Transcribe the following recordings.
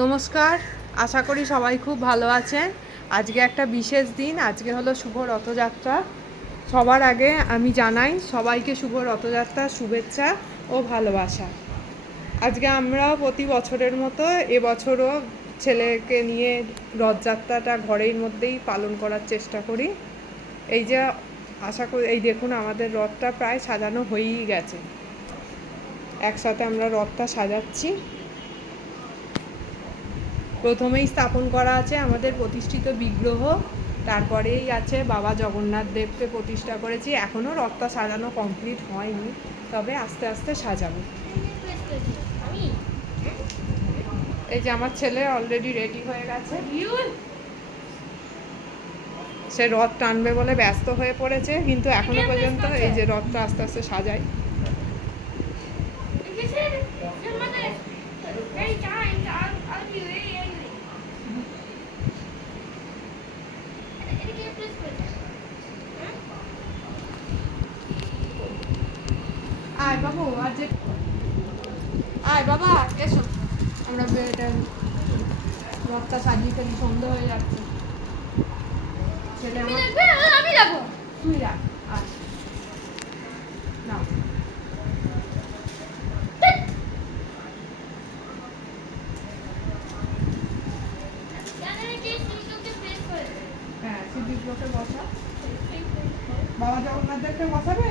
নমস্কার, আশা করি সবাই খুব ভালো আছেন। আজকে একটা বিশেষ দিন, আজকে হলো শুভ রথযাত্রা। সবার আগে আমি জানাই সবাইকে শুভ রথযাত্রার শুভেচ্ছা ও ভালোবাসা। আজকে আমরাও প্রতি বছরের মতো এবছরও ছেলেকে নিয়ে রথযাত্রাটা ঘরের মধ্যেই পালন করার চেষ্টা করি। এই যে আশা করি, এই দেখুন আমাদের রথটা প্রায় সাজানো হয়েই গেছে। একসাথে আমরা রথটা সাজাচ্ছি। প্রথমেই স্থাপন করা আছে আমাদের প্রতিষ্ঠিত বিগ্রহ, তারপরেই আছে বাবা জগন্নাথ দেবকে প্রতিষ্ঠা করেছি। এখনও রথটা সাজানো কমপ্লিট হয়নি, তবে আস্তে আস্তে সাজাবো। এই যে আমার ছেলে অলরেডি রেডি হয়ে গেছে, সে রথ টানবে বলে ব্যস্ত হয়ে পড়েছে, কিন্তু এখনো পর্যন্ত এই যে রথটা আস্তে আস্তে সাজাই। আয় বাবু, আজ আয় বাবা, এসো আমরা এটা রথটা সাজিয়ে ফেলি, সন্ধ্যা হয়ে যাচ্ছে। ছেলে আমি যাবো, তুই রাখ। আয় নাও। হ্যাঁ, শ্রীবিগ্রহকে বসা। বাবা জগন্নাথ দেবকে বসাবে।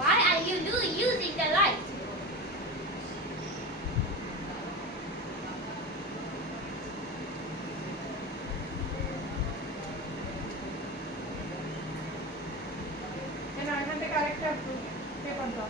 Why are you using the light? এখান থেকে আরেকটা পেপার দাও।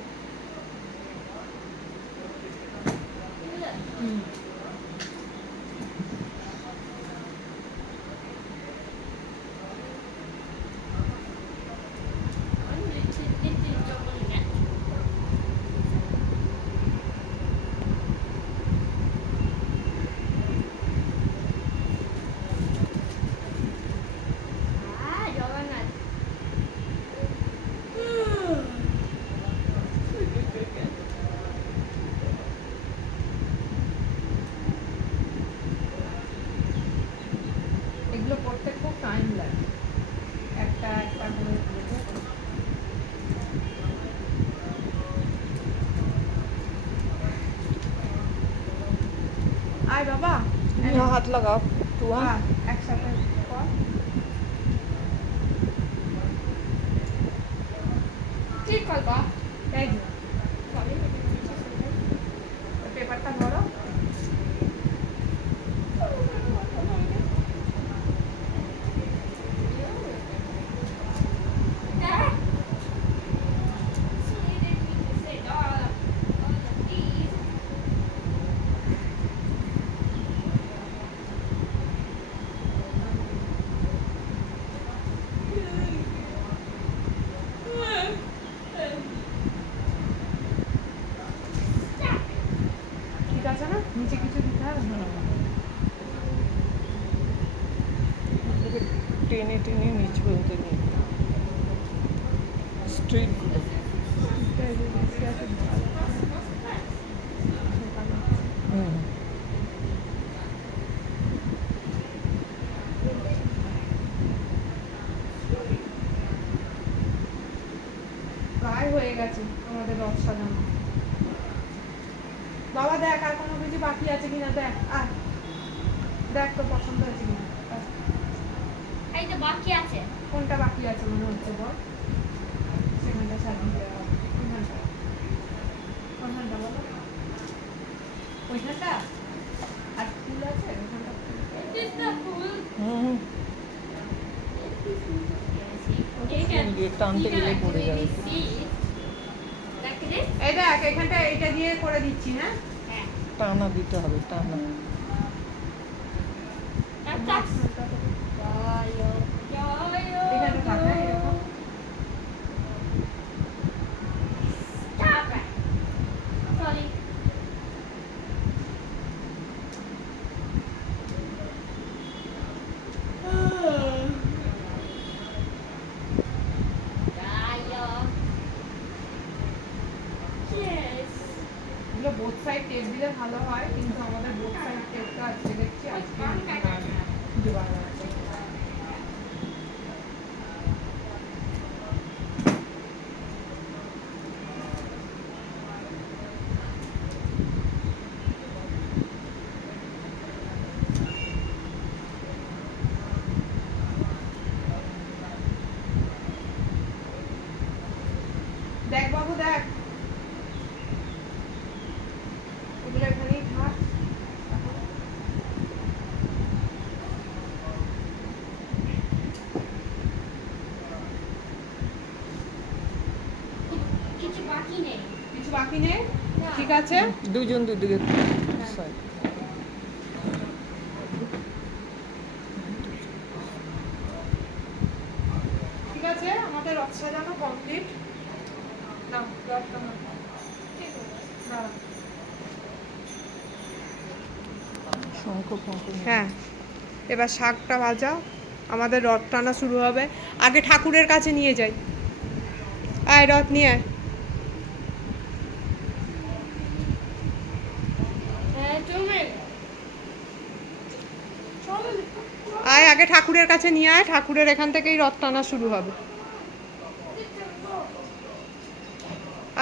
এগুলো করতে খুব টাইম লাগে, একটা একটা করে দেবো। আয় বাবা, हाथ लगाओ तू আয়, একসাথে কর। ঠিক করবা, এই যে পেপারটা ধরো। ঠিক আছে না? নিচে কিছু দিতে হবে না? टेने टेने नीचे बोलते नहीं स्ट्रीट প্রায় হয়ে গেছে আমাদের রথ সাজানো। বাবা দেখ আর কোনো কিছু বাকি আছে কিনা, দেখ আর দেখ তো পছন্দ হয়েছে কিনা। এই তো বাকি আছে। কোনটা বাকি আছে মনে হচ্ছে বল? সেখানটা সাজিয়ে দেওয়া হবে। কোনখানটা? কোনখানটা বলো? ওইখানটা? আর ফুল আছে ওখানটা? This is the full. ये टानते गले पड़े जाবে এই দেখ এখানটা এটা দিয়ে করে দিচ্ছি না। টানা দিতে হবে টানা এখানে থাকে এরকম। বলছিল বোথ সাইড টেপ দিলে ভালো হয়, কিন্তু আমাদের বোথ সাইড টেপটা আজকে দেখছি আজকে খুঁজে পাওয়া যাচ্ছে না। দেখ বাবু দেখ, এগুলো এখানেই থাক। কিছু বাকি নেই। কিছু বাকি নেই, ঠিক আছে। দুজন দুদিকে side। ঠিক আছে, আমাদের রথ সাজানো কমপ্লিট। নাও রথটা নাও। দাঁড়া। শঙ্খ ফঙ্খ নিয়ে। হ্যাঁ, এবার শাকটা ভাজা, আমাদের রথ টানা শুরু হবে। আগে ঠাকুরের কাছে নিয়ে যাই, আয় রথ নিয়ে আয়। তুমি আয় আগে ঠাকুরের কাছে নিয়ে আয়, ঠাকুরের এখান থেকেই রথ টানা শুরু হবে।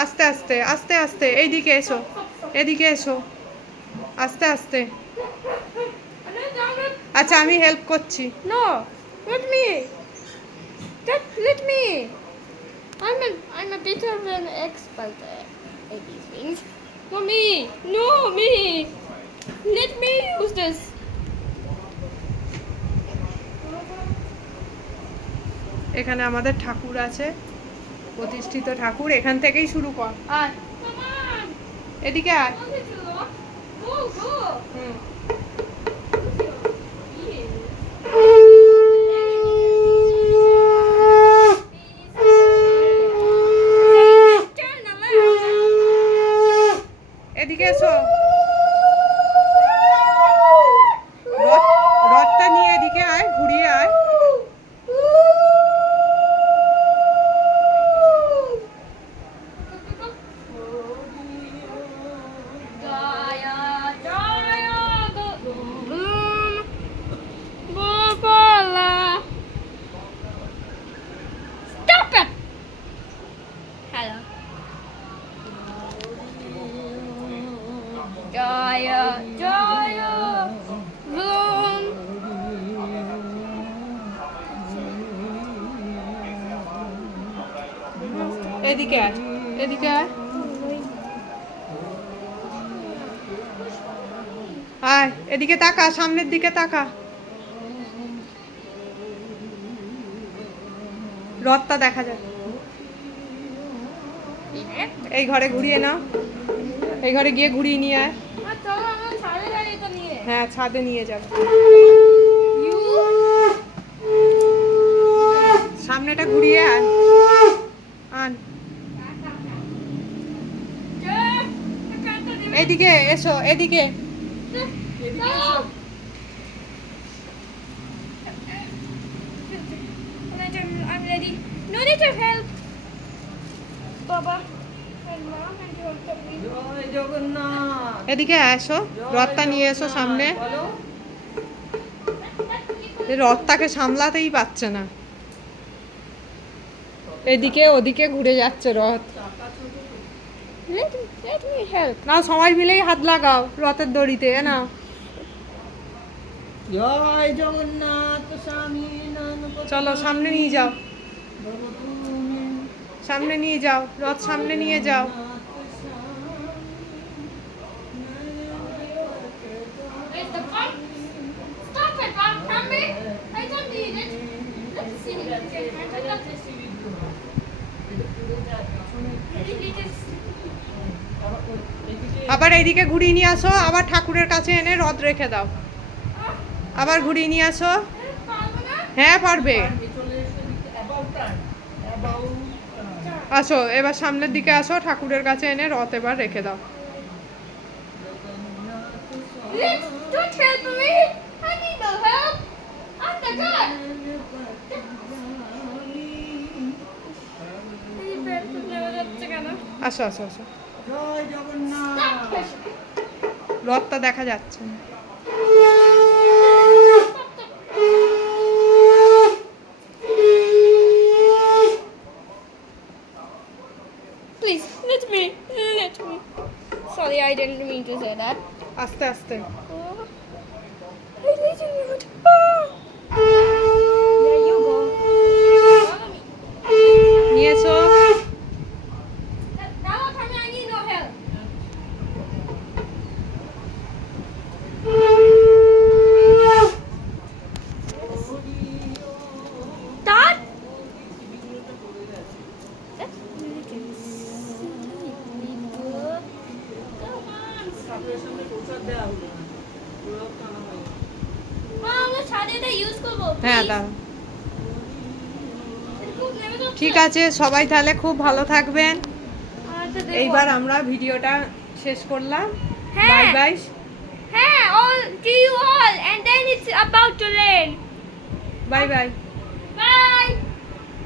আস্তে আস্তে আস্তে আস্তে, এইদিকে এসো, এদিকে এসো, আস্তে আস্তে। আচ্ছা আমি হেল্প করছি। No, let me. Let me. I'm a bit of an expert at these things. Mommy, no, me. Let me use this. এখানে আমাদের ঠাকুর আছে, প্রতিষ্ঠিত ঠাকুর, এখান থেকেই শুরু কর। আয় Come on. এদিকে আয়। Don't get too long. Go, go. Hmm. Turn around. এদিকে এসো, রথটা নিয়ে এদিকে আয়, ঘুরিয়ে আয়। Jaya, Jaya, Bloom, Bopala. Stop it! Hello. Jaya, Jaya, Bloom. এদিকে আয়, এদিকে আয়। আয় এদিকে তাকা, সামনের দিকে তাকা। রথটা দেখা যায়। এই ঘরে ঘুরিয়ে নাও, এই ঘরে গিয়ে ঘুরিয়ে নিয়ে আয়। চলো আমরা ছাদে যাই এটা নিয়ে। হ্যাঁ ছাদে নিয়ে যাবে। সামনেটা ঘুরিয়ে আয়, আন। এদিকে এসো, এদিকে। I'm ready. No need to help. Baba and mom and you help me. জয় জগন্নাথ। এদিকে এসো, রথটা নিয়ে এসো সামনে। বলো। এই রথটাকে সামলাতেই পারছে না, এদিকে ওদিকে ঘুরে যাচ্ছে রথ। Let me help. নাও সবাই মিলেই হাত লাগাও রথের দড়িতে, নাও। জয় জগন্নাথ স্বামী চলো সামনে নিয়ে যাও, সামনে নিয়ে যাও, রথ সামনে নিয়ে যাও। Where's the pump? Stop it, Mom. Come me. I don't need it. Let's see. আবার এইদিকে ঘুরিয়ে নিয়ে আসো, আবার ঠাকুরের কাছে এনে রথ রেখে দাও। আবার ঘুরিয়ে নিয়ে আসো। হ্যাঁ পারবে। আসো এবার সামনের দিকে আসো, ঠাকুরের কাছে এনে রথ এবার রেখে দাও। Don't help me. I need no help. I'm the God. আসো আসো আসো। জয় জগন্নাথ। রথটা দেখা যাচ্ছে না। Please, let me. Sorry, I didn't mean to say that. আস্তে আস্তে। Oh. I didn't mean to. Ah. There you go. Follow me. নিয়েছো? Now, Tommy, I need no help. Dad? That's really good. ঠাকুরের সামনে প্রসাদ দেওয়া হলো না, ওরাও টানা হয়ে গেল। মা, আমরা ছাদে এটা ইউজ করবো হ্যাঁ please? দাও। খুব নেমে যাচ্ছে। ঠিক আছে, সবাই তাহলে খুব ভালো থাকবেন। আচ্ছা, দেখো। এইবার আমরা ভিডিওটা শেষ করলাম। হ্যাঁ। Bye bye. হ্যাঁ, all to you all, and then it's about to rain. Bye bye. Bye.